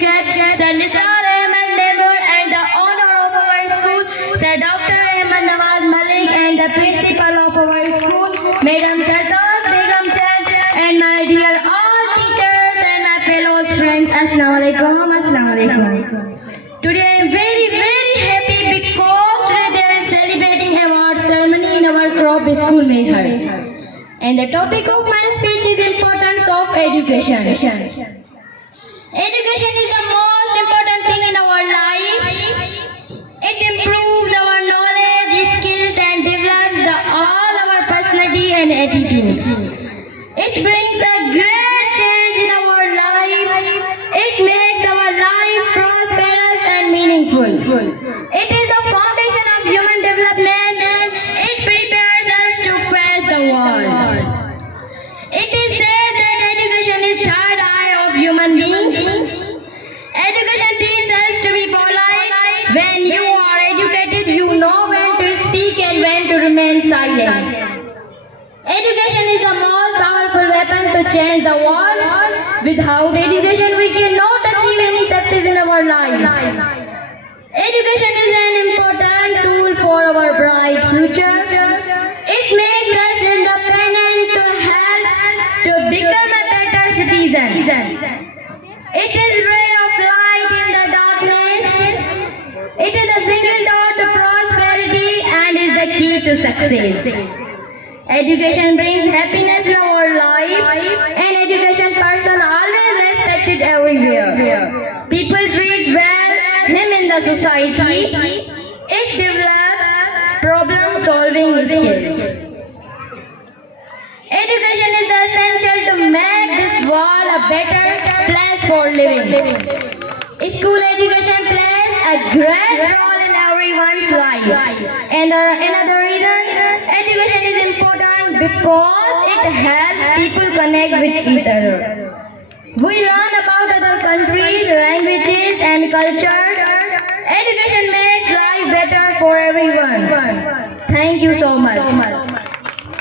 Sir Nisar Ahmed Nehbur and the owner of our school, Sir Dr. Ahmed Nawaz Malik and the principal of our school, Madam Sartaj Begum Chan and my dear all teachers and my fellow friends. Assalamu alaikum. Assalamu alaikum. Today I am very happy because today there is celebrating award ceremony in our crop school Mehar. And the topic of my speech is importance of education. Education is the most important thing in our life. It improves our knowledge, skills and develops all our personality and attitude. It brings a great change in our life. It makes our life prosperous and meaningful. It is the foundation of human development and it prepares us to face the world. It is said that education is third eye of human beings. Education teaches us to be polite. When you are educated, you know when to speak and when to remain silent. Education is the most powerful weapon to change the world. Without education, we cannot achieve any success in our life. Education is an important tool for our bright future. It makes us independent to help to become a better citizen. It is ray of light in the darkness. It is a single door to prosperity and is the key to success. Education brings happiness in our life and education person always respected everywhere. People treat well him in the society. It develops problem solving skills. Education is essential to make this world a better place for living. School education plays a great role in everyone's life. And another reason, education is important because it helps people connect with each other. We learn about other countries, languages and cultures. Education makes life better for everyone. Thank you so much.